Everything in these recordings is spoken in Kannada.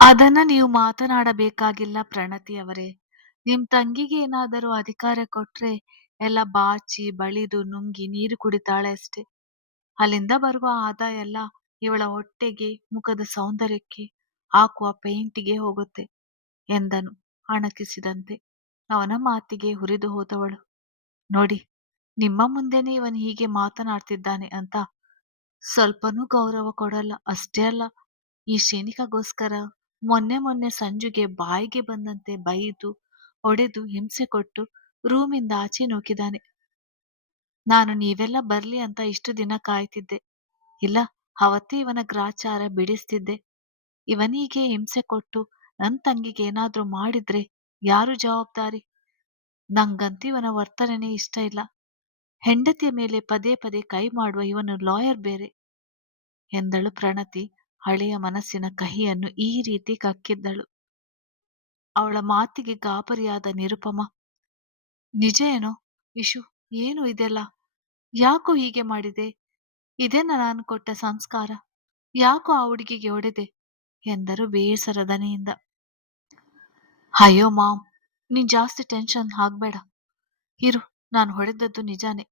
ಅದನ್ನ ನೀವು ಮಾತನಾಡಬೇಕಾಗಿಲ್ಲ ಪ್ರಣತಿ ಅವರೇ. ನಿಮ್ ತಂಗಿಗೆ ಏನಾದರೂ ಅಧಿಕಾರ ಕೊಟ್ರೆ ಎಲ್ಲ ಬಾಚಿ, ಬಳಿದು, ನುಂಗಿ ನೀರು ಕುಡಿತಾಳೆ ಅಷ್ಟೆ. ಅಲ್ಲಿಂದ ಬರುವ ಆದಾಯ ಎಲ್ಲ ಇವಳ ಹೊಟ್ಟೆಗೆ, ಮುಖದ ಸೌಂದರ್ಯಕ್ಕೆ, ಹಾಕುವ ಪೇಂಟಿಗೆ ಹೋಗುತ್ತೆ ಎಂದನು ಅಣಕಿಸಿದಂತೆ. ಅವನ ಮಾತಿಗೆ ಹುರಿದು ಹೋದವಳು, ನೋಡಿ, ನಿಮ್ಮ ಮುಂದೆನೇ ಇವನು ಹೀಗೆ ಮಾತನಾಡ್ತಿದ್ದಾನೆ ಅಂತ ಸ್ವಲ್ಪನೂ ಗೌರವ ಕೊಡಲ್ಲ. ಅಷ್ಟೇ ಅಲ್ಲ, ಈ ಶ್ರೇಣಿಕಾಗೋಸ್ಕರ ಮೊನ್ನೆ ಮೊನ್ನೆ ಸಂಜುಗೆ ಬಾಯಿಗೆ ಬಂದಂತೆ ಬೈದು, ಹೊಡೆದು, ಹಿಂಸೆ ಕೊಟ್ಟು ರೂಮಿಂದ ಆಚೆ ನೂಕಿದಾನೆ. ನಾನು ನೀವೆಲ್ಲ ಬರ್ಲಿ ಅಂತ ಇಷ್ಟು ದಿನ ಕಾಯ್ತಿದ್ದೆ. ಇಲ್ಲ, ಅವತ್ತೇ ಇವನ ಗ್ರಾಚಾರ ಬಿಡಿಸ್ತಿದ್ದೆ. ಇವನಿಗೆ ಹಿಂಸೆ ಕೊಟ್ಟು ನನ್ ತಂಗಿಗೆ ಏನಾದ್ರೂ ಮಾಡಿದ್ರೆ ಯಾರು ಜವಾಬ್ದಾರಿ? ನಂಗಂತೂ ಇವನ ವರ್ತನೆನೇ ಇಷ್ಟ ಇಲ್ಲ. ಹೆಂಡತಿಯ ಮೇಲೆ ಪದೇ ಪದೇ ಕೈ ಮಾಡುವ ಇವನು ಲಾಯರ್ ಬೇರೆ ಎಂದಳು ಪ್ರಣತಿ. ಹಳೆಯ ಮನಸ್ಸಿನ ಕಹಿಯನ್ನು ಈ ರೀತಿ ಕಕ್ಕಿದ್ದಳು. ಅವಳ ಮಾತಿಗೆ ಗಾಬರಿಯಾದ ನಿರುಪಮ, ನಿಜ ಏನೋ ಇಶು? ಏನು ಇದೆಲ್ಲ? ಯಾಕೋ ಹೀಗೆ ಮಾಡಿದೆ? ಇದೇನ ನಾನು ಕೊಟ್ಟ ಸಂಸ್ಕಾರ? ಯಾಕೋ ಆ ಹುಡುಗಿಗೆ ಹೊಡೆದೆ ಎಂದರು ಬೇಸರ ದನಿಯಿಂದ. ಅಯ್ಯೋ ಮಾಮ್, ನೀನ್ ಜಾಸ್ತಿ ಟೆನ್ಷನ್ ಆಗ್ಬೇಡ. ಇರು, ನಾನು ಹೊಡೆದದ್ದು ನಿಜಾನೇ,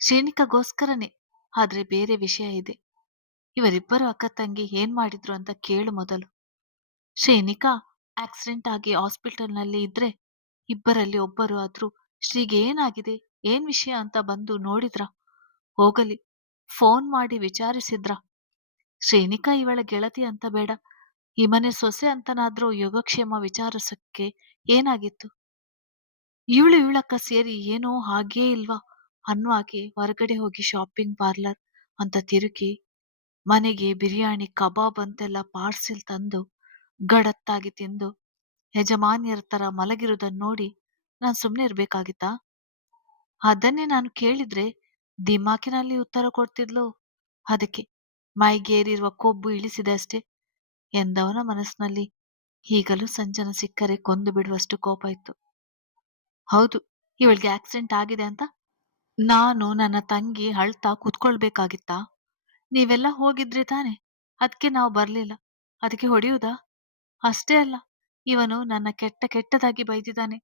ಶ್ರೇಣಿಕಾಗೋಸ್ಕರನೇ. ಆದ್ರೆ ಬೇರೆ ವಿಷಯ ಇದೆ. ಇವರಿಬ್ಬರು ಅಕ್ಕ ತಂಗಿ ಏನ್ ಮಾಡಿದ್ರು ಅಂತ ಕೇಳು ಮೊದಲು. ಶ್ರೇಣಿಕಾ ಆಕ್ಸಿಡೆಂಟ್ ಆಗಿ ಹಾಸ್ಪಿಟಲ್ನಲ್ಲಿ ಇದ್ರೆ ಇಬ್ಬರಲ್ಲಿ ಒಬ್ಬರು ಆದ್ರೂ ಶ್ರೀಗೆ ಏನಾಗಿದೆ, ಏನ್ ವಿಷಯ ಅಂತ ಬಂದು ನೋಡಿದ್ರ? ಹೋಗಲಿ, ಫೋನ್ ಮಾಡಿ ವಿಚಾರಿಸಿದ್ರ? ಶ್ರೇಣಿಕಾ ಇವಳ ಗೆಳತಿ ಅಂತ ಬೇಡ, ಈ ಮನೆ ಸೊಸೆ ಅಂತನಾದ್ರೂ ಯೋಗಕ್ಷೇಮ ವಿಚಾರಿಸಕ್ಕೆ ಏನಾಗಿತ್ತು? ಇವಳಕ್ಕ ಸೇರಿ ಏನೋ ಹಾಗೇ ಇಲ್ವಾ ಅನ್ನುವಾಗೆ ಹೊರಗಡೆ ಹೋಗಿ ಶಾಪಿಂಗ್ ಪಾರ್ಲರ್ ಅಂತ ತಿರುಗಿ ಮನೆಗೆ ಬಿರಿಯಾನಿ, ಕಬಾಬ್ ಅಂತೆಲ್ಲ ಪಾರ್ಸೆಲ್ ತಂದು ಗಡತ್ತಾಗಿ ತಿಂದು ಯಜಮಾನ್ಯರ ತರ ಮಲಗಿರುವುದನ್ನು ನೋಡಿ ನಾನ್ ಸುಮ್ನೆ ಇರ್ಬೇಕಾಗಿತ್ತಾ? ಅದನ್ನೇ ನಾನು ಕೇಳಿದ್ರೆ ದಿಮಾಕಿನಲ್ಲಿ ಉತ್ತರ ಕೊಡ್ತಿದ್ಲು. ಅದಕ್ಕೆ ಮೈಗೇರಿರುವ ಕೊಬ್ಬು ಇಳಿಸಿದೆ ಅಷ್ಟೇ ಎಂದವನ ಮನಸ್ಸಿನಲ್ಲಿ ಈಗಲೂ ಸಂಜನ ಸಿಕ್ಕರೆ ಕೊಂದು ಬಿಡುವಷ್ಟು ಕೋಪ ಇತ್ತು. ಹೌದು, ಇವಳಿಗೆ ಆಕ್ಸಿಡೆಂಟ್ ಆಗಿದೆ ಅಂತ ನಾನು ನನ್ನ ತಂಗಿ ಅಳ್ತಾ ಕೂತ್ಕೊಳ್ಬೇಕಾಗಿತ್ತಾ? ನೀವೆಲ್ಲ ಹೋಗಿದ್ರಿ ತಾನೆ, ಅದಕ್ಕೆ ನಾವು ಬರ್ಲಿಲ್ಲ. ಅದಕ್ಕೆ ಹೊಡೆಯುವುದಾ? ಅಷ್ಟೇ ಅಲ್ಲ, ಇವನು ನನ್ನ ಕೆಟ್ಟದಾಗಿ ಬೈದಿದ್ದಾನೆ.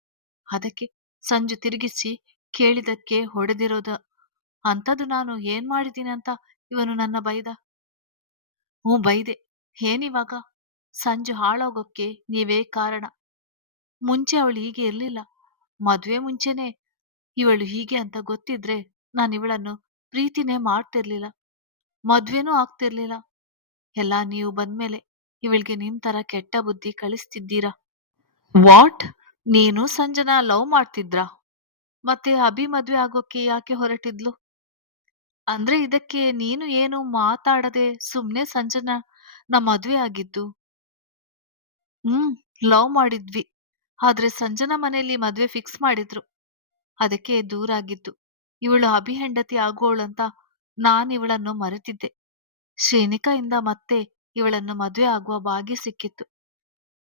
ಅದಕ್ಕೆ ಸಂಜು ತಿರುಗಿಸಿ ಕೇಳಿದಕ್ಕೆ ಹೊಡೆದಿರೋದ. ಅಂಥದ್ದು ನಾನು ಏನ್ ಮಾಡಿದ್ದೀನಿ ಅಂತ ಇವನು ನನ್ನ ಬೈದ? ಹ್ಞೂ ಬೈದೆ. ಏನಿವಾಗ? ಸಂಜು ಹಾಳಾಗೋಕ್ಕೆ ನೀವೇ ಕಾರಣ. ಮುಂಚೆ ಅವಳು ಹೀಗೆ ಇರ್ಲಿಲ್ಲ. ಮದ್ವೆ ಮುಂಚೆನೆ ಇವಳು ಹೀಗೆ ಅಂತ ಗೊತ್ತಿದ್ರೆ ನಾನು ಇವಳನ್ನು ಪ್ರೀತಿನೇ ಮಾಡ್ತಿರ್ಲಿಲ್ಲ, ಮದ್ವೆನೂ ಆಗ್ತಿರ್ಲಿಲ್ಲ. ಎಲ್ಲ ನೀವು ಬಂದ್ಮೇಲೆ ಇವಳಿಗೆ ನಿಮ್ ತರ ಕೆಟ್ಟ ಬುದ್ಧಿ ಕಳಿಸ್ತಿದ್ದೀರಾ. ವಾಟ್? ನೀನು ಸಂಜನಾ ಲವ್ ಮಾಡ್ತಿದ್ರಾ? ಮತ್ತೆ ಅಭಿ ಮದ್ವೆ ಆಗೋಕೆ ಯಾಕೆ ಹೊರಟಿದ್ಲು? ಅಂದ್ರೆ ಇದಕ್ಕೆ ನೀನು ಏನು ಮಾತಾಡದೆ ಸುಮ್ನೆ ಸಂಜನಾ ಮದ್ವೆ ಆಗಿದ್ದು? ಹ್ಮ್, ಲವ್ ಮಾಡಿದ್ವಿ. ಆದ್ರೆ ಸಂಜನಾ ಮನೆಯಲ್ಲಿ ಮದ್ವೆ ಫಿಕ್ಸ್ ಮಾಡಿದ್ರು. ಅದಕ್ಕೆ ದೂರ ಆಗಿದ್ದು. ಇವಳು ಅಭಿ ಹೆಂಡತಿ ಆಗೋಳಂತ ನಾನ್ ಇವಳನ್ನು ಮರೆತಿದ್ದೆ. ಶ್ರೇಣಿಕಾ ಇಂದ ಮತ್ತೆ ಇವಳನ್ನು ಮದ್ವೆ ಆಗುವ ಭಾಗ್ಯ ಸಿಕ್ಕಿತ್ತು.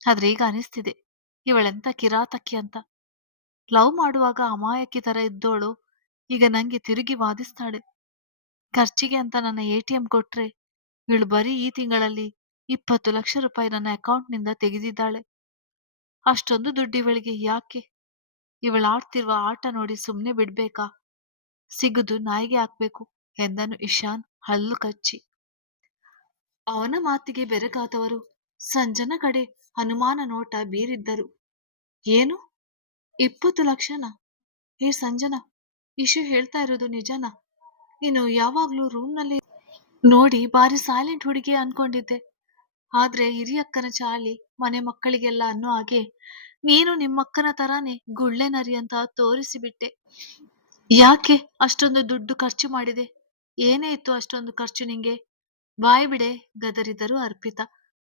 ಆದ್ರೆ ಈಗ ಅನಿಸ್ತಿದೆ ಇವಳೆಂತ ಕಿರಾತಕಿ ಅಂತ. ಲವ್ ಮಾಡುವಾಗ ಅಮಾಯಕಿ ತರ ಇದ್ದೋಳು ಈಗ ನಂಗೆ ತಿರುಗಿ ವಾದಿಸ್ತಾಳೆ. ಖರ್ಚಿಗೆ ಅಂತ ನನ್ನ ATM ಕೊಟ್ರೆ ಇವಳು ಬರೀ ಈ ತಿಂಗಳಲ್ಲಿ 20 ಲಕ್ಷ ರೂಪಾಯಿ ನನ್ನ ಅಕೌಂಟ್ನಿಂದ ತೆಗೆದಿದ್ದಾಳೆ. ಅಷ್ಟೊಂದು ದುಡ್ಡು ಇವಳಿಗೆ ಯಾಕೆ? ಇವಳಾಡ್ತಿರುವ ಆಟ ನೋಡಿ ಸುಮ್ನೆ ಬಿಡ್ಬೇಕಾ? ಸಿಗುದು ನಾಯಿಗೆ ಹಾಕ್ಬೇಕು ಎಂದನು ಇಶಾನ್ ಹಲ್ಲು ಕಚ್ಚಿ. ಅವನ ಮಾತಿಗೆ ಬೆರಗಾದವರು ಸಂಜನ ಕಡೆ ಅನುಮಾನ ನೋಟ ಬೀರಿದ್ದರು. ಏನು, 20 ಲಕ್ಷನಾ? ಹೇ ಸಂಜನಾ, ಇಶು ಹೇಳ್ತಾ ಇರೋದು ನಿಜನಾ? ನೀನು ಯಾವಾಗ್ಲೂ ರೂಮ್ನಲ್ಲಿ ನೋಡಿ ಬಾರಿ ಸೈಲೆಂಟ್ ಹುಡುಗಿ ಅನ್ಕೊಂಡಿದ್ದೆ. ಆದ್ರೆ ಹಿರಿಯಕ್ಕನ ಚಾಳಿ ಮನೆ ಮಕ್ಕಳಿಗೆಲ್ಲ ಅನ್ನೋ ಹಾಗೆ ನೀನು ನಿಮ್ಮಕ್ಕನ ತರಾನೇ ಗುಳ್ಳೆ ನರಿ ಅಂತ ತೋರಿಸಿಬಿಟ್ಟೆ. ಯಾಕೆ ಅಷ್ಟೊಂದು ದುಡ್ಡು ಖರ್ಚು ಮಾಡಿದೆ? ಏನೇ ಇತ್ತು ಅಷ್ಟೊಂದು ಖರ್ಚು ನಿಂಗೆ? ಬಾಯ್ ಬಿಡೆ, ಗದರಿದರು ಅರ್ಪಿತಾ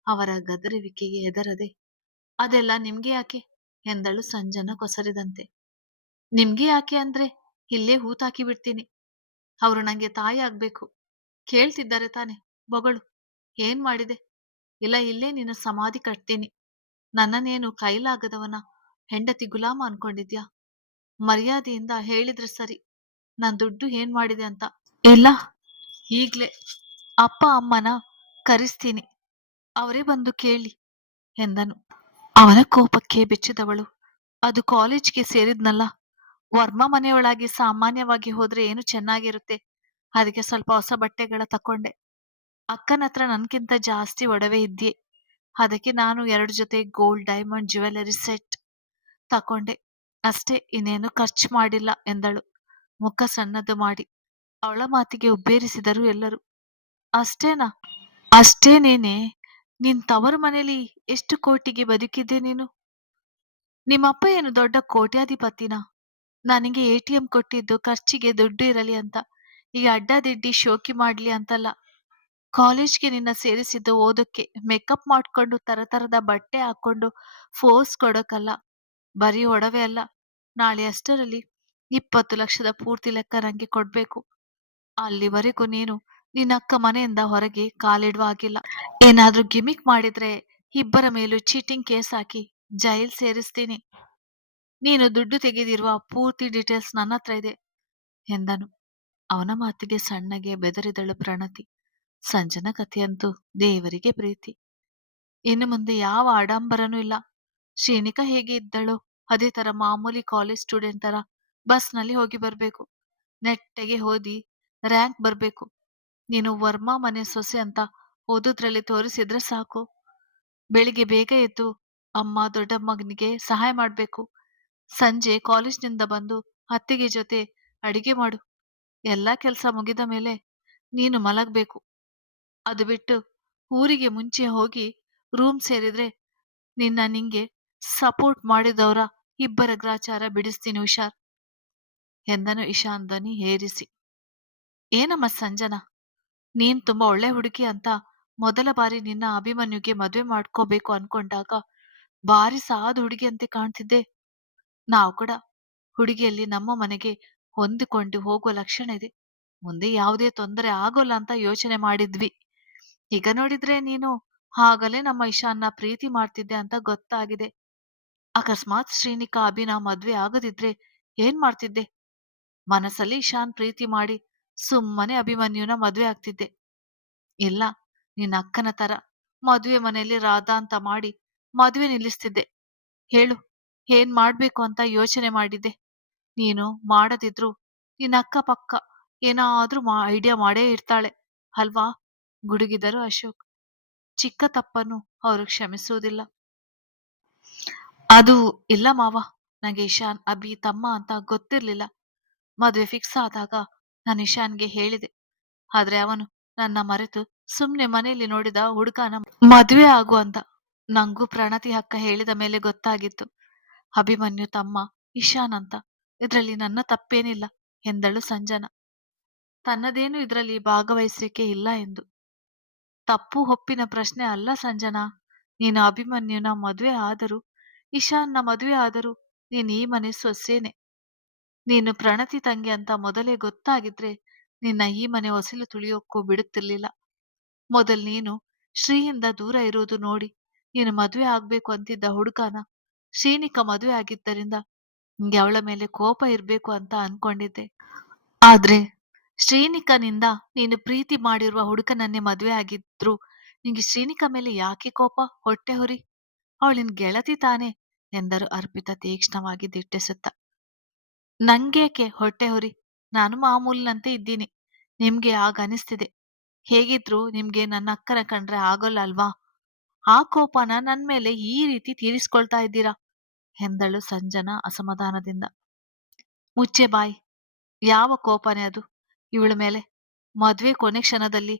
ಅವರ ಗದರುವಿಕೆಗೆ ಹೆದರದೆ. ಅದೆಲ್ಲ ನಿಮ್ಗೆ ಯಾಕೆ ಎಂದಳು ಸಂಜನ ಕೊಸರಿದಂತೆ. ನಿಮ್ಗೆ ಯಾಕೆ ಅಂದ್ರೆ ಇಲ್ಲೇ ಹೂತಾಕಿ ಬಿಡ್ತೀನಿ. ಅವರು ನಂಗೆ ತಾಯಿ ಆಗ್ಬೇಕು. ಕೇಳ್ತಿದ್ದಾರೆ ತಾನೆ, ಬೊಗಳು. ಏನ್ ಮಾಡಿದೆ? ಇಲ್ಲ, ಇಲ್ಲೇ ನಿನ್ನ ಸಮಾಧಿ ಕಟ್ತೀನಿ. ನನ್ನನ್ನೇನು ಕೈಲಾಗದವನ ಹೆಂಡತಿ ಗುಲಾಮ ಅನ್ಕೊಂಡಿದ್ಯಾ? ಮರ್ಯಾದೆಯಿಂದ ಹೇಳಿದ್ರೆ ಸರಿ, ನಾನ್ ದುಡ್ಡು ಏನ್ ಮಾಡಿದೆ ಅಂತ. ಇಲ್ಲ, ಈಗ್ಲೇ ಅಪ್ಪ ಅಮ್ಮನ ಕರೆಸ್ತೀನಿ, ಅವರೇ ಬಂದು ಕೇಳಿ. ಎಂದನು. ಅವನ ಕೋಪಕ್ಕೆ ಬೆಚ್ಚಿದವಳು, ಅದು ಕಾಲೇಜ್ಗೆ ಸೇರಿದ್ನಲ್ಲ, ವರ್ಮ ಮನೆಯೊಳಗೆ ಸಾಮಾನ್ಯವಾಗಿ ಹೋದ್ರೆ ಏನು ಚೆನ್ನಾಗಿರುತ್ತೆ. ಅದಕ್ಕೆ ಸ್ವಲ್ಪ ಹೊಸ ಬಟ್ಟೆಗಳ ತಕೊಂಡೆ. ಅಕ್ಕನ ಹತ್ರ ನನ್ಕಿಂತ ಜಾಸ್ತಿ ಒಡವೆ ಇದ್ಯೆ. ಅದಕ್ಕೆ ನಾನು 2 ಜೊತೆ ಗೋಲ್ಡ್ ಡೈಮಂಡ್ ಜ್ಯುವೆಲರಿ ಸೆಟ್ ತಕೊಂಡೆ. ಅಷ್ಟೇ, ಇನ್ನೇನು ಖರ್ಚು ಮಾಡಿಲ್ಲ ಎಂದಳು ಮುಖ ಸಣ್ಣದು ಮಾಡಿ. ಅವಳ ಮಾತಿಗೆ ಉಬ್ಬೇರಿಸಿದರು ಎಲ್ಲರೂ. ಅಷ್ಟೇನಾ? ಅಷ್ಟೇನೇನೆ? ನಿನ್ ತವರು ಮನೇಲಿ ಎಷ್ಟು ಕೋಟಿಗೆ ಬದುಕಿದ್ದೆ ನೀನು? ನಿಮ್ಮಪ್ಪ ಏನು ದೊಡ್ಡ ಕೋಟ್ಯಾಧಿಪತಿನಾ? ನನಗೆ ಎಟಿಎಂ ಕೊಟ್ಟಿದ್ದು ಖರ್ಚಿಗೆ ದುಡ್ಡು ಇರಲಿ ಅಂತ, ಈಗ ಅಡ್ಡಾದಿಡ್ಡಿ ಶೋಕಿ ಮಾಡ್ಲಿ ಅಂತಲ್ಲ. ಕಾಲೇಜ್ಗೆ ನಿನ್ನ ಸೇರಿಸಿದ್ದು ಓದಕ್ಕೆ, ಮೇಕಪ್ ಮಾಡ್ಕೊಂಡು ತರತರದ ಬಟ್ಟೆ ಹಾಕೊಂಡು ಫೋಸ್ ಕೊಡೋಕಲ್ಲ. ಬರೀ ಒಡವೆ ಅಲ್ಲ, ನಾಳೆ ಅಷ್ಟರಲ್ಲಿ 20 ಲಕ್ಷದ ಪೂರ್ತಿ ಲೆಕ್ಕ ನಂಗೆ ಕೊಡ್ಬೇಕು. ಅಲ್ಲಿವರೆಗೂ ನೀನು ನಿನ್ನಕ್ಕ ಮನೆಯಿಂದ ಹೊರಗೆ ಕಾಲಿಡುವ ಹಾಗಿಲ್ಲ. ಏನಾದ್ರೂ ಗಿಮಿಕ್ ಮಾಡಿದ್ರೆ ಇಬ್ಬರ ಮೇಲೂ ಚೀಟಿಂಗ್ ಕೇಸ್ ಹಾಕಿ ಜೈಲ್ ಸೇರಿಸ್ತೀನಿ. ನೀನು ದುಡ್ಡು ತೆಗೆದಿರುವ ಪೂರ್ತಿ ಡೀಟೇಲ್ಸ್ ನನ್ನ ಹತ್ರ ಇದೆ ಎಂದನು. ಅವನ ಮಾತಿಗೆ ಸಣ್ಣಗೆ ಬೆದರಿದಳು ಪ್ರಣತಿ. ಸಂಜನ ಕಥೆಯಂತೂ ದೇವರಿಗೆ ಪ್ರೀತಿ. ಇನ್ನು ಮುಂದೆ ಯಾವ ಆಡಂಬರನೂ ಇಲ್ಲ. ಶ್ರೀನಿಕಾ ಹೇಗೆ ಇದ್ದಳೋ ಅದೇ ತರ ಮಾಮೂಲಿ ಕಾಲೇಜ್ ಸ್ಟೂಡೆಂಟ್ ತರ ಬಸ್ನಲ್ಲಿ ಹೋಗಿ ಬರ್ಬೇಕು. ನೆಟ್ಟಗೆ ಓದಿ ರ್ಯಾಂಕ್ ಬರ್ಬೇಕು. ನೀನು ವರ್ಮಾ ಮನೆ ಸೊಸೆ ಅಂತ ಓದೋದ್ರಲ್ಲಿ ತೋರಿಸಿದ್ರೆ ಸಾಕು. ಬೆಳಿಗ್ಗೆ ಬೇಗ ಎದ್ದು ಅಮ್ಮ ದೊಡ್ಡಮ್ಮನಿಗೆ ಸಹಾಯ ಮಾಡ್ಬೇಕು. ಸಂಜೆ ಕಾಲೇಜ್ನಿಂದ ಬಂದು ಅತ್ತಿಗೆ ಜೊತೆ ಅಡಿಗೆ ಮಾಡು. ಎಲ್ಲಾ ಕೆಲ್ಸ ಮುಗಿದ ಮೇಲೆ ನೀನು ಮಲಗ್ಬೇಕು. ಅದು ಬಿಟ್ಟು ಊರಿಗೆ ಮುಂಚೆ ಹೋಗಿ ರೂಮ್ ಸೇರಿದ್ರೆ ನಿಂಗೆ ಸಪೋರ್ಟ್ ಮಾಡಿದವರ ಇಬ್ಬರ ಗ್ರಾಚಾರ ಬಿಡಿಸ್ತೀನಿ, ಹುಷಾರ್ ಎಂದನು ಇಶಾನ್ ಧ್ವನಿ ಏರಿಸಿ. ಏನಮ್ಮ ಸಂಜನಾ, ನೀನ್ ತುಂಬಾ ಒಳ್ಳೆ ಹುಡುಗಿ ಅಂತ ಮೊದಲ ಬಾರಿ ನಿನ್ನ ಅಭಿಮನ್ಯುಗೆ ಮದ್ವೆ ಮಾಡ್ಕೋಬೇಕು ಅನ್ಕೊಂಡಾಗ ಭಾರಿ ಸಾದ್ ಹುಡುಗಿ ಅಂತೆ ಕಾಣ್ತಿದ್ದೆ. ನಾವು ಕೂಡ ಹುಡುಗಿಯಲ್ಲಿ ನಮ್ಮ ಮನೆಗೆ ಹೊಂದಿಕೊಂಡು ಹೋಗುವ ಲಕ್ಷಣ ಇದೆ. ಮುಂದೆ ಯಾವುದೇ ತೊಂದರೆ ಆಗೋಲ್ಲ ಅಂತ ಯೋಚನೆ ಮಾಡಿದ್ವಿ. ಈಗ ನೋಡಿದ್ರೆ ನೀನು ಆಗಲೇ ನಮ್ಮ ಇಶಾನ್ನ ಪ್ರೀತಿ ಮಾಡ್ತಿದ್ದೆ ಅಂತ ಗೊತ್ತಾಗಿದೆ. ಅಕಸ್ಮಾತ್ ಶ್ರೀನಿಕಾ ಅಭಿನ ಮದ್ವೆ ಆಗದಿದ್ರೆ ಏನ್ ಮಾಡ್ತಿದ್ದೆ? ಮನಸ್ಸಲ್ಲಿ ಇಶಾನ್ ಪ್ರೀತಿ ಮಾಡಿ ಸುಮ್ಮನೆ ಅಭಿಮನ್ಯುನ ಮದ್ವೆ ಆಗ್ತಿದ್ದೆ. ಇಲ್ಲ, ನಿನ್ನ ಅಕ್ಕನ ತರ ಮದುವೆ ಮನೆಯಲ್ಲಿ ರಾಧಾಂತ ಮಾಡಿ ಮದುವೆ ನಿಲ್ಲಿಸ್ತಿದ್ದೆ. ಹೇಳು, ಏನ್ ಮಾಡ್ಬೇಕು ಅಂತ ಯೋಚನೆ ಮಾಡಿದ್ದೆ? ನೀನು ಮಾಡದಿದ್ರು ನಿನ್ನ ಅಕ್ಕ ಪಕ್ಕ ಏನಾದ್ರೂ ಐಡಿಯಾ ಮಾಡೇ ಇರ್ತಾಳೆ ಅಲ್ವಾ? ಗುಡುಗಿದರು ಅಶೋಕ್. ಚಿಕ್ಕ ತಪ್ಪನ್ನು ಅವರು ಕ್ಷಮಿಸುವುದಿಲ್ಲ. ಅದು ಇಲ್ಲ ಮಾವ, ನಂಗೆ ಇಶಾನ್ ಅಭಿ ತಮ್ಮ ಅಂತ ಗೊತ್ತಿರ್ಲಿಲ್ಲ. ಮದುವೆ ಫಿಕ್ಸ್ ಆದಾಗ ನಾನು ಇಶಾನ್ಗೆ ಹೇಳಿದೆ. ಆದ್ರೆ ಅವನು ನನ್ನ ಮರೆತು ಸುಮ್ನೆ ಮನೆಯಲ್ಲಿ ನೋಡಿದ ಹುಡುಗನ ಮದುವೆ ಆಗು ಅಂತ. ನಂಗೂ ಪ್ರಣತಿ ಅಕ್ಕ ಹೇಳಿದ ಮೇಲೆ ಗೊತ್ತಾಗಿತ್ತು ಅಭಿಮನ್ಯು ತಮ್ಮ ಇಶಾನ್ ಅಂತ. ಇದ್ರಲ್ಲಿ ನನ್ನ ತಪ್ಪೇನಿಲ್ಲ ಎಂದಳು ಸಂಜನಾ. ತನ್ನದೇನು ಇದ್ರಲ್ಲಿ ಭಾಗವಹಿಸಲಿಕ್ಕೆ ಇಲ್ಲ ಎಂದು. ತಪ್ಪು ಒಪ್ಪಿನ ಪ್ರಶ್ನೆ ಅಲ್ಲ ಸಂಜನಾ. ನೀನು ಅಭಿಮನ್ಯುನ ಮದುವೆ ಆದರೂ ಇಶಾನ್ನ ಮದುವೆ ಆದರೂ ನೀನ್ ಈ ಮನೆ ಸೊಸೇನೆ. ನೀನು ಪ್ರಣತಿ ತಂಗಿ ಅಂತ ಮೊದಲೇ ಗೊತ್ತಾಗಿದ್ರೆ ನಿನ್ನ ಈ ಮನೆ ಹೊಸಲು ತುಳಿಯೋಕ್ಕೂ ಬಿಡುತ್ತಿರ್ಲಿಲ್ಲ. ಮೊದಲ್ ನೀನು ಶ್ರೀಯಿಂದ ದೂರ ಇರುವುದು ನೋಡಿ ನೀನು ಮದುವೆ ಆಗ್ಬೇಕು ಅಂತಿದ್ದ ಹುಡುಗನ ಶ್ರೀನಿಕ ಮದುವೆ ಆಗಿದ್ದರಿಂದ ನಿಂಗೆ ಅವಳ ಮೇಲೆ ಕೋಪ ಇರ್ಬೇಕು ಅಂತ ಅನ್ಕೊಂಡಿದ್ದೆ. ಆದ್ರೆ ಶ್ರೀನಿಕನಿಂದ ನೀನು ಪ್ರೀತಿ ಮಾಡಿರುವ ಹುಡುಗನನ್ನೇ ಮದುವೆ ಆಗಿದ್ರು ನಿಂಗೆ ಶ್ರೀನಿಕಾ ಮೇಲೆ ಯಾಕೆ ಕೋಪ, ಹೊಟ್ಟೆ ಹೊರಿ? ಅವಳಿನ್ ಗೆಳತಿ ತಾನೆ ಎಂದರು ಅರ್ಪಿತಾ ತೀಕ್ಷ್ಣವಾಗಿ ದಿಟ್ಟಿಸುತ್ತ. ನಂಗೇಕೆ ಹೊಟ್ಟೆ ಹೊರಿ? ನಾನು ಮಾಮೂಲಿನಂತೆ ಇದ್ದೀನಿ. ನಿಮ್ಗೆ ಆಗ ಅನಿಸ್ತಿದೆ. ಹೇಗಿದ್ರು ನಿಮ್ಗೆ ನನ್ನ ಅಕ್ಕನ ಕಂಡ್ರೆ ಆಗೋಲ್ಲ ಅಲ್ವಾ? ಆ ಕೋಪನ ನನ್ ಮೇಲೆ ಈ ರೀತಿ ತೀರಿಸ್ಕೊಳ್ತಾ ಇದ್ದೀರಾ ಎಂದಳು ಸಂಜನಾ ಅಸಮಾಧಾನದಿಂದ. ಮುಚ್ಚೆ ಬಾಯ್. ಯಾವ ಕೋಪನೆ ಅದು ಇವಳ ಮೇಲೆ? ಮದ್ವೆ ಕೊನೆ ಕ್ಷಣದಲ್ಲಿ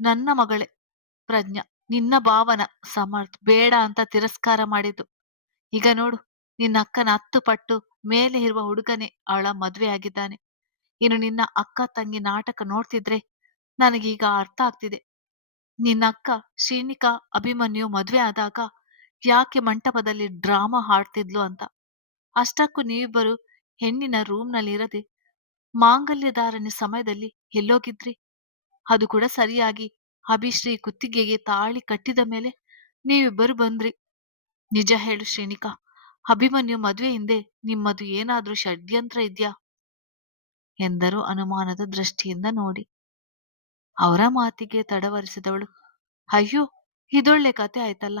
ನನ್ನ ಮಗಳೇ ಪ್ರಜ್ಞಾ ನಿನ್ನ ಭಾವನ ಸಮರ್ಥ್ ಬೇಡ ಅಂತ ತಿರಸ್ಕಾರ ಮಾಡಿದ್ದು. ಈಗ ನೋಡು, ನಿನ್ನ ಅಕ್ಕನ 10 ಪಟ್ಟು ಮೇಲೆ ಇರುವ ಹುಡುಗನೇ ಅವಳ ಮದ್ವೆ ಆಗಿದ್ದಾನೆ. ಇನ್ನು ನಿನ್ನ ಅಕ್ಕ ತಂಗಿ ನಾಟಕ ನೋಡ್ತಿದ್ರೆ ನನಗೀಗ ಅರ್ಥ ಆಗ್ತಿದೆ. ನಿನ್ನ ಅಕ್ಕ ಶ್ರೀನಿಕಾ ಅಭಿಮನ್ಯು ಮದ್ವೆ ಆದಾಗ ಯಾಕೆ ಮಂಟಪದಲ್ಲಿ ಡ್ರಾಮಾ ಹಾಡ್ತಿದ್ಲು ಅಂತ. ಅಷ್ಟಕ್ಕೂ ನೀವಿಬ್ಬರು ಹೆಣ್ಣಿನ ರೂಮ್ನಲ್ಲಿ ಇರದೆ ಮಾಂಗಲ್ಯಧಾರಣೆ ಸಮಯದಲ್ಲಿ ಎಲ್ಲೋಗಿದ್ರಿ? ಅದು ಕೂಡ ಸರಿಯಾಗಿ ಅಭಿಶ್ರೀ ಕುತ್ತಿಗೆಗೆ ತಾಳಿ ಕಟ್ಟಿದ ಮೇಲೆ ನೀವಿಬ್ಬರು ಬಂದ್ರಿ. ನಿಜ ಹೇಳು ಶ್ರೀನಿಕಾ, ಅಭಿಮನ್ಯು ಮದ್ವೆ ಹಿಂದೆ ನಿಮ್ಮದು ಏನಾದ್ರೂ ಷಡ್ಯಂತ್ರ ಇದ್ಯಾ ಎಂದರು ಅನುಮಾನದ ದೃಷ್ಟಿಯಿಂದ ನೋಡಿ. ಅವರ ಮಾತಿಗೆ ತಡವರಿಸಿದವಳು, ಅಯ್ಯೋ ಇದೊಳ್ಳೆ ಕತೆ ಆಯ್ತಲ್ಲ.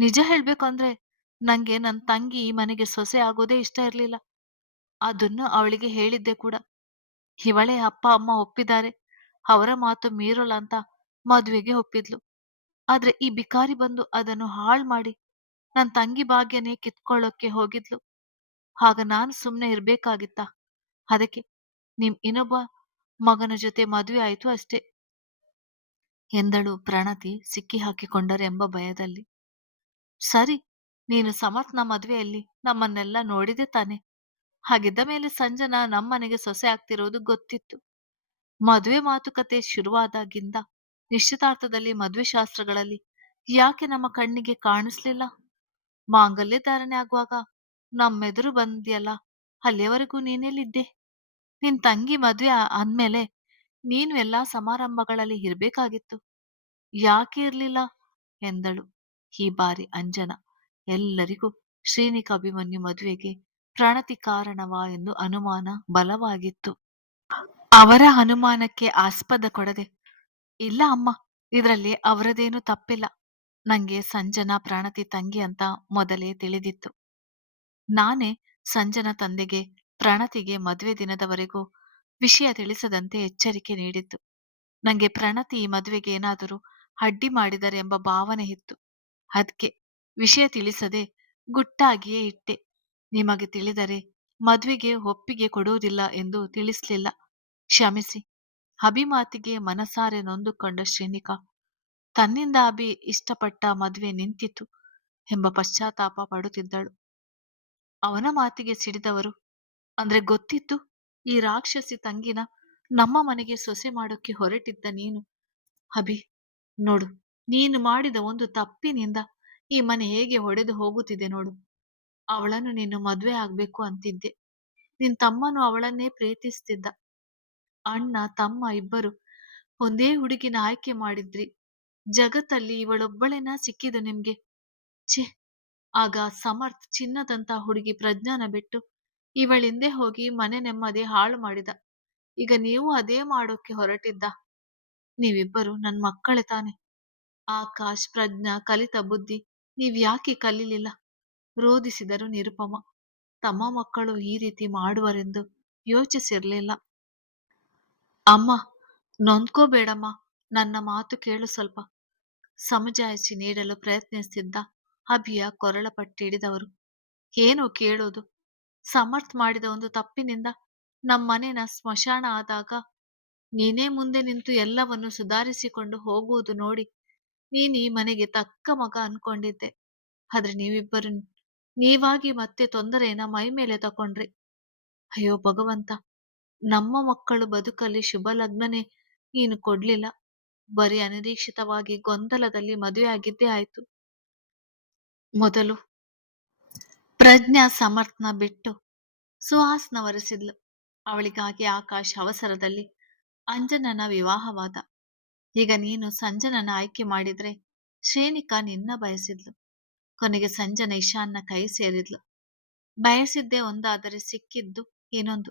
ನಿಜ ಹೇಳ್ಬೇಕು ಅಂದ್ರೆ, ನಂಗೆ ನನ್ ತಂಗಿ ಈ ಮನೆಗೆ ಸೊಸೆ ಆಗೋದೇ ಇಷ್ಟ ಇರ್ಲಿಲ್ಲ. ಅದನ್ನು ಅವಳಿಗೆ ಹೇಳಿದ್ದೆ ಕೂಡ. ಇವಳೇ ಅಪ್ಪ ಅಮ್ಮ ಒಪ್ಪಿದ್ದಾರೆ, ಅವರ ಮಾತು ಮೀರಲ್ಲ ಅಂತ ಮದುವೆಗೆ ಒಪ್ಪಿದ್ಲು. ಆದ್ರೆ ಈ ಬಿಕಾರಿ ಬಂದು ಅದನ್ನು ಹಾಳ್ ಮಾಡಿ ನನ್ ತಂಗಿ ಭಾಗ್ಯನೇ ಕಿತ್ಕೊಳ್ಳೋಕೆ ಹೋಗಿದ್ಲು. ಆಗ ನಾನು ಸುಮ್ನೆ ಇರ್ಬೇಕಾಗಿತ್ತಾ? ಅದಕ್ಕೆ ಇನ್ನೊಬ್ಬ ಮಗನ ಜೊತೆ ಮದುವೆ ಆಯ್ತು ಅಷ್ಟೇ ಎಂದಳು ಪ್ರಣತಿ ಸಿಕ್ಕಿಹಾಕಿಕೊಂಡರೆಂಬ ಭಯದಲ್ಲಿ. ಸರಿ, ನೀನು ಸಮರ್ಥ್ನ ಮದುವೆಯಲ್ಲಿ ನಮ್ಮನ್ನೆಲ್ಲ ನೋಡಿದೆ ತಾನೆ. ಹಾಗಿದ್ದ ಮೇಲೆ ಸಂಜನಾ ನಮ್ಮನೆಗೆ ಸೊಸೆ ಆಗ್ತಿರೋದು ಗೊತ್ತಿತ್ತು. ಮದುವೆ ಮಾತುಕತೆ ಶುರುವಾದಾಗಿಂದ ನಿಶ್ಚಿತಾರ್ಥದಲ್ಲಿ ಮದುವೆ ಶಾಸ್ತ್ರಗಳಲ್ಲಿ ಯಾಕೆ ನಮ್ಮ ಕಣ್ಣಿಗೆ ಕಾಣಿಸ್ಲಿಲ್ಲ? ಮಾಂಗಲ್ಯ ಧಾರಣೆ ಆಗುವಾಗ ನಮ್ಮೆದುರು ಬಂದ್ಯಲ್ಲ, ಅಲ್ಲಿಯವರೆಗೂ ನೀನೆಲ್ಲಿದ್ದೆ? ನಿನ್ ತಂಗಿ ಮದ್ವೆ ಆದ್ಮೇಲೆ ನೀನು ಎಲ್ಲಾ ಸಮಾರಂಭಗಳಲ್ಲಿ ಇರ್ಬೇಕಾಗಿತ್ತು. ಯಾಕೆ ಇರ್ಲಿಲ್ಲ ಎಂದಳು. ಈ ಬಾರಿ ಅಂಜನ ಎಲ್ಲರಿಗೂ ಶ್ರೀನಿಕ ಅಭಿಮನ್ಯು ಮದುವೆಗೆ ಪ್ರಣತಿ ಕಾರಣವಾ ಎಂದು ಅನುಮಾನ ಬಲವಾಗಿತ್ತು. ಅವರ ಅನುಮಾನಕ್ಕೆ ಆಸ್ಪದ ಕೊಡದೆ, ಇಲ್ಲ ಅಮ್ಮ, ಇದ್ರಲ್ಲಿ ಅವರದೇನು ತಪ್ಪಿಲ್ಲ. ನಂಗೆ ಸಂಜನಾ ಪ್ರಣತಿ ತಂಗಿ ಅಂತ ಮೊದಲೇ ತಿಳಿದಿತ್ತು. ನಾನೇ ಸಂಜನ ತಂದೆಗೆ ಪ್ರಣತಿಗೆ ಮದುವೆ ದಿನದವರೆಗೂ ವಿಷಯ ತಿಳಿಸದಂತೆ ಎಚ್ಚರಿಕೆ ನೀಡಿದ್ದು. ನಂಗೆ ಪ್ರಣತಿ ಈ ಮದುವೆಗೆ ಏನಾದರೂ ಅಡ್ಡಿ ಮಾಡಿದರೆ ಎಂಬ ಭಾವನೆ ಇತ್ತು. ಅದ್ಕೆ ವಿಷಯ ತಿಳಿಸದೆ ಗುಟ್ಟಾಗಿಯೇ ಇಟ್ಟೆ. ನಿಮಗೆ ತಿಳಿದರೆ ಮದುವೆಗೆ ಒಪ್ಪಿಗೆ ಕೊಡುವುದಿಲ್ಲ ಎಂದು ತಿಳಿಸ್ಲಿಲ್ಲ. ಕ್ಷಮಿಸಿ. ಅಭಿಮಾತಿಗೆ ಮನಸಾರೆ ನೊಂದುಕೊಂಡ ಶ್ರೀನಿಕಾ ತನ್ನಿಂದ ಇಷ್ಟಪಟ್ಟ ಮದುವೆ ನಿಂತಿತು ಎಂಬ ಪಶ್ಚಾತ್ತಾಪ ಪಡುತ್ತಿದ್ದಳು. ಅವನ ಮಾತಿಗೆ ಸಿಡಿದವರು, ಅಂದ್ರೆ ಗೊತ್ತಿತ್ತು ಈ ರಾಕ್ಷಸಿ ತಂಗಿನ ನಮ್ಮ ಮನೆಗೆ ಸೊಸೆ ಮಾಡೋಕೆ ಹೊರಟಿದ್ದ ನೀನು. ಅಭಿ, ನೋಡು, ನೀನು ಮಾಡಿದ ಒಂದು ತಪ್ಪಿನಿಂದ ಈ ಮನೆ ಹೇಗೆ ಒಡೆದು ಹೋಗುತ್ತಿದೆ ನೋಡು. ಅವಳನ್ನು ನೀನು ಮದ್ವೆ ಆಗ್ಬೇಕು ಅಂತಿದ್ದೆ. ನಿನ್ ತಮ್ಮನು ಅವಳನ್ನೇ ಪ್ರೀತಿಸ್ತಿದ್ದ. ಅಣ್ಣ ತಮ್ಮ ಇಬ್ಬರು ಒಂದೇ ಹುಡುಗಿನ ಆಯ್ಕೆ ಮಾಡಿದ್ರಿ. ಜಗತ್ತಲ್ಲಿ ಇವಳೊಬ್ಬಳೇನ ಸಿಕ್ಕಿದು ನಿಮ್ಗೆ? ಛೆ, ಆಗ ಸಮರ್ಥ್ ಚಿನ್ನದಂತ ಹುಡುಗಿ ಪ್ರಜ್ಞಾನ ಬಿಟ್ಟು ಇವಳಿಂದೆ ಹೋಗಿ ಮನೆ ನೆಮ್ಮದಿ ಹಾಳು ಮಾಡಿದ. ಈಗ ನೀವು ಅದೇ ಮಾಡೋಕೆ ಹೊರಟಿದ್ದ. ನೀವಿಬ್ಬರು ನನ್ ಮಕ್ಕಳೇ ತಾನೆ. ಆಕಾಶ್ ಪ್ರಜ್ಞಾ ಕಲಿತ ಬುದ್ಧಿ ನೀವ್ಯಾಕೆ ಕಲೀಲಿಲ್ಲ? ರೋಧಿಸಿದರು ನಿರುಪಮ. ತಮ್ಮ ಮಕ್ಕಳು ಈ ರೀತಿ ಮಾಡುವರೆಂದು ಯೋಚಿಸಿರ್ಲಿಲ್ಲ. ಅಮ್ಮ, ನೊಂದ್ಕೋಬೇಡಮ್ಮ, ನನ್ನ ಮಾತು ಕೇಳು ಸ್ವಲ್ಪ. ಸಮಜಾಯಿಸಿ ನೀಡಲು ಪ್ರಯತ್ನಿಸುತ್ತಿದ್ದ ಅಭಿಯ ಕೊರಳ ಪಟ್ಟಿ ಹಿಡಿದವರು. ಏನು ಕೇಳೋದು? ಸಮರ್ಥ್ ಮಾಡಿದ ಒಂದು ತಪ್ಪಿನಿಂದ ನಮ್ಮನೆನ ಸ್ಮಶಾನ ಆದಾಗ ನೀನೇ ಮುಂದೆ ನಿಂತು ಎಲ್ಲವನ್ನು ಸುಧಾರಿಸಿಕೊಂಡು ಹೋಗುವುದು ನೋಡಿ ನೀನ್ ಈ ಮನೆಗೆ ತಕ್ಕ ಮಗ ಅನ್ಕೊಂಡಿದ್ದೆ. ಆದ್ರೆ ನೀವಿಬ್ಬರು ನೀವಾಗಿ ಮತ್ತೆ ತೊಂದರೆಯನ್ನ ಮೈ ಮೇಲೆ ತಕೊಂಡ್ರಿ. ಅಯ್ಯೋ ಭಗವಂತ, ನಮ್ಮ ಮಕ್ಕಳು ಬದುಕಲ್ಲಿ ಶುಭ ಲಗ್ನನೇ ನೀನು ಕೊಡ್ಲಿಲ್ಲ. ಬರೀ ಅನಿರೀಕ್ಷಿತವಾಗಿ ಗೊಂದಲದಲ್ಲಿ ಮದುವೆ ಆಗಿದ್ದೇ ಆಯ್ತು. ಮೊದಲು ಪ್ರಜ್ಞಾ ಸಮರ್ಥ್ನ ಬಿಟ್ಟು ಸುಹಾಸ್ನ ವರೆಸಿದ್ಲು. ಅವಳಿಗಾಗಿ ಆಕಾಶ್ ಅವಸರದಲ್ಲಿ ಅಂಜನನ ವಿವಾಹವಾದ. ಈಗ ನೀನು ಸಂಜನನ ಆಯ್ಕೆ ಮಾಡಿದ್ರೆ ಶ್ರೇಣಿಕಾ ನಿನ್ನ ಬಯಸಿದ್ಲು. ಕೊನೆಗೆ ಸಂಜನ ಇಶಾನ್ನ ಕೈ ಸೇರಿದ್ಲು. ಬಯಸಿದ್ದೇ ಒಂದಾದರೆ ಸಿಕ್ಕಿದ್ದು ಇನ್ನೊಂದು.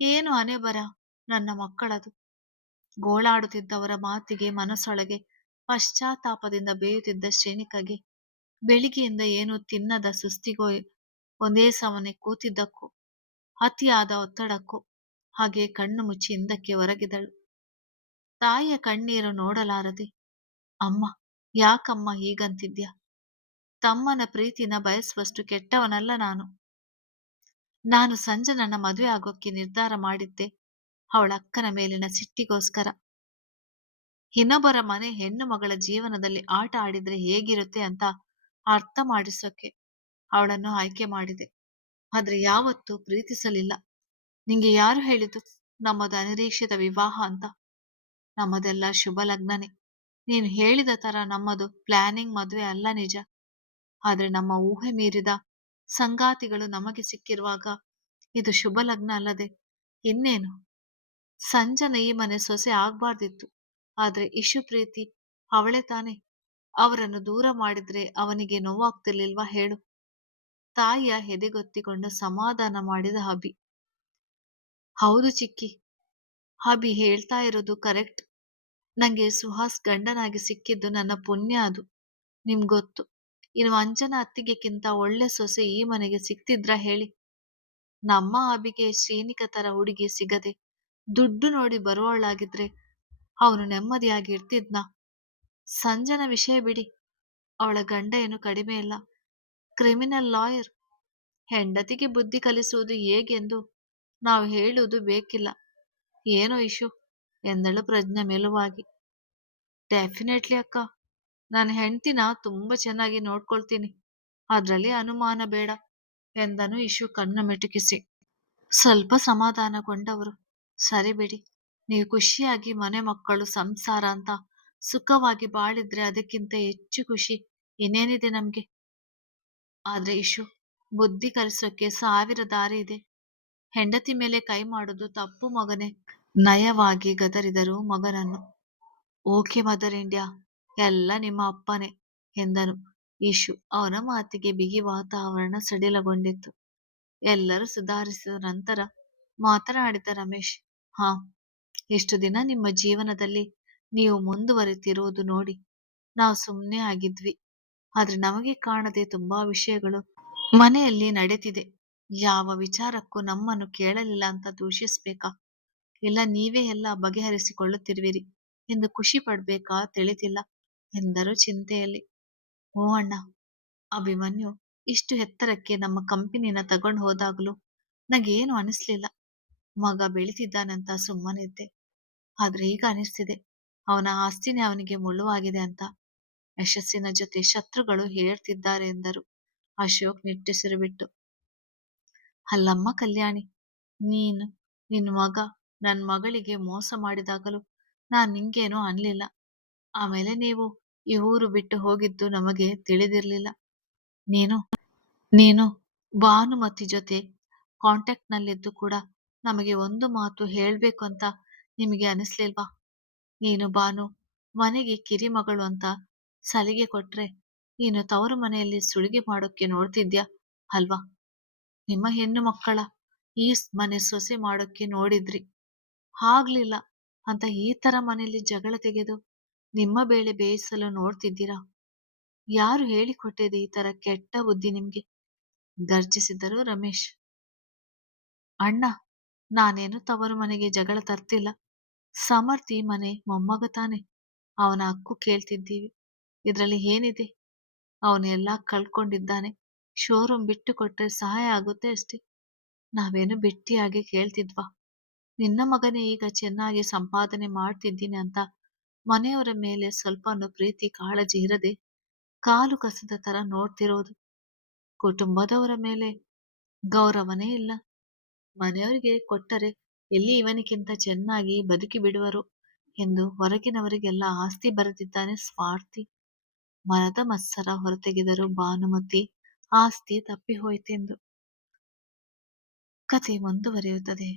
ಏನು ಹಣೆಬರ ನನ್ನ ಮಕ್ಕಳದು. ಗೋಳಾಡುತ್ತಿದ್ದವರ ಮಾತಿಗೆ ಮನಸ್ಸೊಳಗೆ ಪಶ್ಚಾತ್ತಾಪದಿಂದ ಬೇಯುತ್ತಿದ್ದ ಶ್ರೇಣಿಕಗೆ ಬೆಳಿಗ್ಗೆಯಿಂದ ಏನು ತಿನ್ನದ ಸುಸ್ತಿಗೋ ಒಂದೇ ಸಮನೆ ಕೂತಿದ್ದಕ್ಕೂ ಅತಿಯಾದ ಒತ್ತಡಕ್ಕೂ ಹಾಗೆ ಕಣ್ಣು ಮುಚ್ಚಿ ಹಿಂದಕ್ಕೆ ಹೊರಗಿದಳು. ತಾಯಿಯ ಕಣ್ಣೀರು ನೋಡಲಾರದೆ, ಅಮ್ಮ, ಯಾಕಮ್ಮ ಹೀಗಂತಿದ್ಯಾ? ತಮ್ಮನ ಪ್ರೀತಿನ ಬಯಸುವಷ್ಟು ಕೆಟ್ಟವನಲ್ಲ ನಾನು. ನಾನು ಸಂಜನನ್ನ ಮದುವೆ ಆಗೋಕ್ಕೆ ನಿರ್ಧಾರ ಮಾಡಿದ್ದೆ ಅವಳ ಅಕ್ಕನ ಮೇಲಿನ ಸಿಟ್ಟಿಗೋಸ್ಕರ. ಇನ್ನೊಬ್ಬರ ಮನೆ ಹೆಣ್ಣು ಮಗಳ ಜೀವನದಲ್ಲಿ ಆಟ ಆಡಿದ್ರೆ ಹೇಗಿರುತ್ತೆ ಅಂತ ಅರ್ಥ ಮಾಡಿಸೋಕೆ ಅವಳನ್ನು ಆಯ್ಕೆ ಮಾಡಿದೆ. ಆದ್ರೆ ಯಾವತ್ತೂ ಪ್ರೀತಿಸಲಿಲ್ಲ. ನಿಂಗೆ ಯಾರು ಹೇಳಿದ್ದು ನಮ್ಮದು ಅನಿರೀಕ್ಷಿತ ವಿವಾಹ ಅಂತ? ನಮ್ಮದೆಲ್ಲ ಶುಭ ಲಗ್ನನೇ. ನೀನು ಹೇಳಿದ ತರ ನಮ್ಮದು ಪ್ಲಾನಿಂಗ್ ಮದುವೆ ಅಲ್ಲ ನಿಜ. ಆದ್ರೆ ನಮ್ಮ ಊಹೆ ಮೀರಿದ ಸಂಗಾತಿಗಳು ನಮಗೆ ಸಿಕ್ಕಿರುವಾಗ ಇದು ಶುಭ ಲಗ್ನ ಅಲ್ಲದೆ ಇನ್ನೇನು? ಸಂಜನ ಈ ಮನೆ ಸೊಸೆ ಆಗ್ಬಾರ್ದಿತ್ತು. ಆದ್ರೆ ಇಶು ಪ್ರೀತಿ ಅವಳೇ ತಾನೆ. ಅವರನ್ನು ದೂರ ಮಾಡಿದ್ರೆ ಅವನಿಗೆ ನೋವಾಗ್ತಿರ್ಲಿಲ್ವಾ ಹೇಳು? ತಾಯಿಯ ಎದೆಗೊತ್ತಿಕೊಂಡು ಸಮಾಧಾನ ಮಾಡಿದ ಅಭಿ. ಹೌದು ಚಿಕ್ಕಿ, ಅಭಿ ಹೇಳ್ತಾ ಇರೋದು ಕರೆಕ್ಟ್. ನಂಗೆ ಸುಹಾಸ್ ಗಂಡನಾಗಿ ಸಿಕ್ಕಿದ್ದು ನನ್ನ ಪುಣ್ಯ. ಅದು ನಿಮ್ಗೊತ್ತು. ಇನ್ನು ಅಂಜನ ಅತ್ತಿಗೆಕ್ಕಿಂತ ಒಳ್ಳೆ ಸೊಸೆ ಈ ಮನೆಗೆ ಸಿಕ್ತಿದ್ರ ಹೇಳಿ? ನಮ್ಮ ಅಬಿಗೆ ಶ್ರೀನಿಕ ತರ ಹುಡುಗಿ ಸಿಗದೆ ದುಡ್ಡು ನೋಡಿ ಬರುವವಳಾಗಿದ್ರೆ ಅವನು ನೆಮ್ಮದಿಯಾಗಿ ಇರ್ತಿದ್ನ? ಸಂಜನ ವಿಷಯ ಬಿಡಿ. ಅವಳ ಗಂಡ ಏನು ಕಡಿಮೆ ಇಲ್ಲ, ಕ್ರಿಮಿನಲ್ ಲಾಯರ್. ಹೆಂಡತಿಗೆ ಬುದ್ಧಿ ಕಲಿಸುವುದು ಹೇಗೆಂದು ನಾವು ಹೇಳುವುದು ಬೇಕಿಲ್ಲ. ಏನೋ ಇಶು ಎಂದಳು ಪ್ರಜ್ಞೆ ಮೆಲುವಾಗಿ. ಡೆಫಿನೆಟ್ಲಿ ಅಕ್ಕ, ನಾನು ಹೆಂಡ್ತಿನ ತುಂಬಾ ಚೆನ್ನಾಗಿ ನೋಡ್ಕೊಳ್ತೀನಿ, ಅದ್ರಲ್ಲಿ ಅನುಮಾನ ಬೇಡ ಎಂದನು ಇಶು ಕಣ್ಣು ಮಿಟುಕಿಸಿ. ಸ್ವಲ್ಪ ಸಮಾಧಾನಗೊಂಡವರು, ಸರಿ ಬಿಡಿ, ನೀವು ಖುಷಿಯಾಗಿ ಮನೆ ಮಕ್ಕಳು ಸಂಸಾರ ಅಂತ ಸುಖವಾಗಿ ಬಾಳಿದ್ರೆ ಅದಕ್ಕಿಂತ ಹೆಚ್ಚು ಖುಷಿ ಇನ್ನೇನಿದೆ ನಮ್ಗೆ. ಆದ್ರೆ ಇಶು, ಬುದ್ಧಿ ಕಲಿಸೋಕೆ 1000 ದಾರಿ ಇದೆ. ಹೆಂಡತಿ ಮೇಲೆ ಕೈ ಮಾಡುದು ತಪ್ಪು ಮಗನೇ. ನಯವಾಗಿ ಗದರಿದರು ಮಗನನ್ನು. ಓಕೆ ಮದರ್ ಇಂಡಿಯಾ, ಎಲ್ಲ ನಿಮ್ಮ ಅಪ್ಪನೇ ಎಂದನು ಇಶು. ಅವನ ಮಾತಿಗೆ ಬಿಗಿ ವಾತಾವರಣ ಸಡಿಲಗೊಂಡಿತ್ತು. ಎಲ್ಲರೂ ಸುಧಾರಿಸಿದ ನಂತರ ಮಾತನಾಡಿದ ರಮೇಶ್, ಹಾ, ಇಷ್ಟು ದಿನ ನಿಮ್ಮ ಜೀವನದಲ್ಲಿ ನೀವು ಮುಂದುವರಿತಿರುವುದು ನೋಡಿ ನಾವು ಸುಮ್ಮನೆ ಆಗಿದ್ವಿ. ಆದ್ರೆ ನಮಗೆ ಕಾಣದೆ ತುಂಬಾ ವಿಷಯಗಳು ಮನೆಯಲ್ಲಿ ನಡೆದಿದೆ. ಯಾವ ವಿಚಾರಕ್ಕೂ ನಮ್ಮನ್ನು ಕೇಳಲಿಲ್ಲ ಅಂತ ದೂಷಿಸ್ಬೇಕಾ, ಇಲ್ಲ ನೀವೇ ಎಲ್ಲ ಬಗೆಹರಿಸಿಕೊಳ್ಳುತ್ತಿರುವಿರಿ ಎಂದು ಖುಷಿ ಪಡ್ಬೇಕಾ ತಿಳಿದಿಲ್ಲ ಎಂದರು ಚಿಂತೆಯಲ್ಲಿ. ಓ ಅಣ್ಣ, ಅಭಿಮನ್ಯು ಇಷ್ಟು ಎತ್ತರಕ್ಕೆ ನಮ್ಮ ಕಂಪನಿನ ತಗೊಂಡು ಹೋದಾಗಲೂ ನಂಗೇನು ಅನಿಸ್ಲಿಲ್ಲ. ಮಗ ಬೆಳೀತಿದ್ದಾನಂತ ಸುಮ್ಮನಿದ್ದೆ. ಆದ್ರೆ ಈಗ ಅನಿಸ್ತಿದೆ ಅವನ ಆಸ್ತಿನೇ ಅವನಿಗೆ ಮುಳ್ಳುವಾಗಿದೆ ಅಂತ. ಯಶಸ್ಸಿನ ಜೊತೆ ಶತ್ರುಗಳು ಹೇಳ್ತಿದ್ದಾರೆ ಎಂದರು ಅಶೋಕ್ ನಿಟ್ಟುಸಿರು ಬಿಟ್ಟು. ಅಲ್ಲಮ್ಮ ಕಲ್ಯಾಣಿ, ನೀನು ನಿನ್ ಮಗ ನನ್ ಮಗಳಿಗೆ ಮೋಸ ಮಾಡಿದಾಗಲೂ ನಾನ್ ನಿಂಗೇನೂ ಅನ್ಲಿಲ್ಲ. ಆಮೇಲೆ ನೀವು ಈ ಊರು ಬಿಟ್ಟು ಹೋಗಿದ್ದು ನಮಗೆ ತಿಳಿದಿರ್ಲಿಲ್ಲ. ನೀನು ನೀನು ಭಾನುಮತಿ ಜೊತೆ ಕಾಂಟ್ಯಾಕ್ಟ್ ನಲ್ಲಿದ್ದು ಕೂಡ ನಮಗೆ ಒಂದು ಮಾತು ಹೇಳ್ಬೇಕು ಅಂತ ನಿಮಗೆ ಅನಿಸ್ಲಿಲ್ವಾ? ನೀನು ಭಾನು ಮನೆಗೆ ಕಿರಿಮಗಳು ಅಂತ ಸಲಿಗೆ ಕೊಟ್ರೆ ನೀನು ತವರು ಮನೆಯಲ್ಲಿ ಸುಲಿಗೆ ಮಾಡೋಕ್ಕೆ ನೋಡ್ತಿದ್ಯಾ ಅಲ್ವಾ? ನಿಮ್ಮ ಹೆಣ್ಣು ಮಕ್ಕಳ ಈ ಮನೆ ಸೊಸೆ ಮಾಡೋಕ್ಕೆ ನೋಡಿದ್ರಿ, ಆಗ್ಲಿಲ್ಲ ಅಂತ ಈ ತರ ಮನೆಯಲ್ಲಿ ಜಗಳ ತೆಗೆದು ನಿಮ್ಮ ಬೇಳೆ ಬೇಯಿಸಲು ನೋಡ್ತಿದ್ದೀರಾ? ಯಾರು ಹೇಳಿಕೊಟ್ಟಿದೆ ಈ ತರ ಕೆಟ್ಟ ಬುದ್ಧಿ ನಿಮ್ಗೆ? ಗರ್ಜಿಸಿದರು ರಮೇಶ್. ಅಣ್ಣ, ನಾನೇನು ತವರು ಮನೆಗೆ ಜಗಳ ತರ್ತಿಲ್ಲ. ಸಮರ್ಥಿ ಮನೆ ಮೊಮ್ಮಗ ತಾನೆ, ಅವನ ಹಕ್ಕು ಕೇಳ್ತಿದ್ದೀವಿ. ಇದ್ರಲ್ಲಿ ಏನಿದೆ? ಅವನು ಎಲ್ಲ ಕಳ್ಕೊಂಡಿದ್ದಾನೆ. ಶೋರೂಮ್ ಬಿಟ್ಟು ಕೊಟ್ರೆ ಸಹಾಯ ಆಗುತ್ತೆ ಅಷ್ಟೇ. ನಾವೇನು ಬಿಟ್ಟಿಯಾಗಿ ಕೇಳ್ತಿದ್ವಾ? ನಿನ್ನ ಮಗನೇ ಈಗ ಚೆನ್ನಾಗಿ ಸಂಪಾದನೆ ಮಾಡ್ತಿದ್ದೀನಿ ಅಂತ ಮನೆಯವರ ಮೇಲೆ ಸ್ವಲ್ಪನೂ ಪ್ರೀತಿ ಕಾಳಜಿ ಇರದೆ ಕಾಲು ಕಸದ ತರ ನೋಡ್ತಿರೋದು. ಕುಟುಂಬದವರ ಮೇಲೆ ಗೌರವನೇ ಇಲ್ಲ. ಮನೆಯವರಿಗೆ ಕೊಟ್ಟರೆ ಎಲ್ಲಿ ಇವನಿಗಿಂತ ಚೆನ್ನಾಗಿ ಬದುಕಿ ಬಿಡುವರು ಎಂದು ಹೊರಗಿನವರಿಗೆಲ್ಲ ಆಸ್ತಿ ಬರೆದಿದ್ದಾನೆ ಸ್ವಾರ್ಥಿ. ಮನದ ಮತ್ಸರ ಹೊರತೆಗೆದರು ಭಾನುಮತಿ. ಆಸ್ತಿ ತಪ್ಪಿ ಹೋಯ್ತೆಂದು. ಕಥೆ ಮುಂದುವರಿಯುತ್ತದೆ.